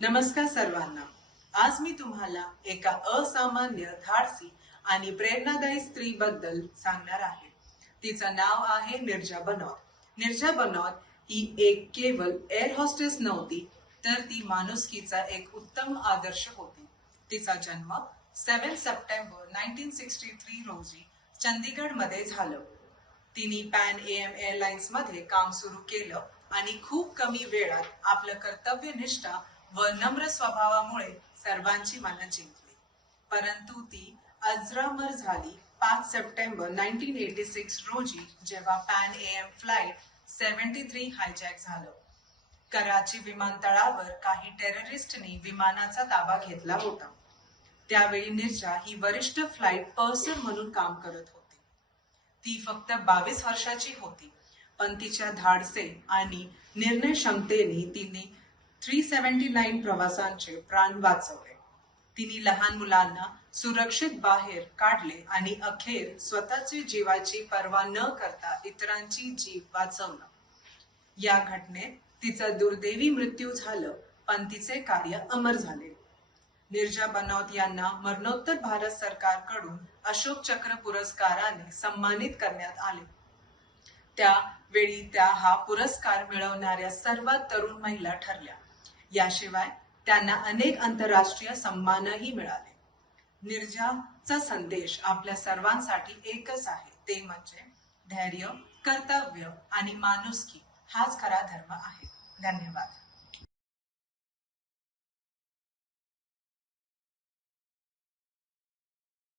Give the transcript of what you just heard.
नमस्कार सर्वांना. आज मी तुम्हाला एका असामान्य धाडसी आणि प्रेरणादायी स्त्री बद्दल सांगणार आहे. तिचं नाव आहे निर्जा बनौत. निर्जा बनौत ही एक केवळ एअर हॉस्टेस नव्हती तर ती माणुसकीचा एक उत्तम आदर्श होती. तिचा जन्म seven September nineteen sixty three रोजी चंदीगडमध्ये झालं. तिने पॅन एम एअरलाइन्समध्ये काम सुरू केलं आणि खूप कमी वेळात आपलं कर्तव्यनिष्ठा व नम्र स्वभावामुळे सर्वांची मनं जिंकली. परंतु ती अजरामर झाली पाच सप्टेंबर नाईन्टीन एटी सिक्स रोजी जेव्हा Pan Am flight seventy three hijack झालं. कराची विमानतळावर काही टेररिस्टनी विमानाचा ताबा घेतला होता. त्यावेळी निर्जा ही वरिष्ठ फ्लाईट पर्सन म्हणून काम करत होती. ती फक्त बावीस वर्षाची होती पण तिच्या धाडसे आणि निर्णय क्षमतेने तिने थ्री सेव्हन्टी नाईन प्रवासांचे प्राण वाचवले. तिने लहान मुलांना सुरक्षित बाहेर काढले आणि अखेर स्वतःची जीवाची पर्वा न करता इतरांची जीव वाचवलं. या घटनेत तिचा दुर्दैवी मृत्यू झालं पण तिचे कार्य अमर झाले. निर्जा बनौत यांना मरणोत्तर भारत सरकारकडून अशोक चक्र पुरस्काराने सन्मानित करण्यात आले. त्यावेळी त्या हा पुरस्कार मिळवणाऱ्या सर्वात तरुण महिला ठरल्या. याशिवाय त्यांना अनेक आंतरराष्ट्रीय सन्मानही मिळाले. निर्जाचा संदेश आपल्या सर्वांसाठी एकच आहे ते म्हणजे धैर्य कर्तव्य आणि माणुसकी हाच खरा धर्म आहे. धन्यवाद.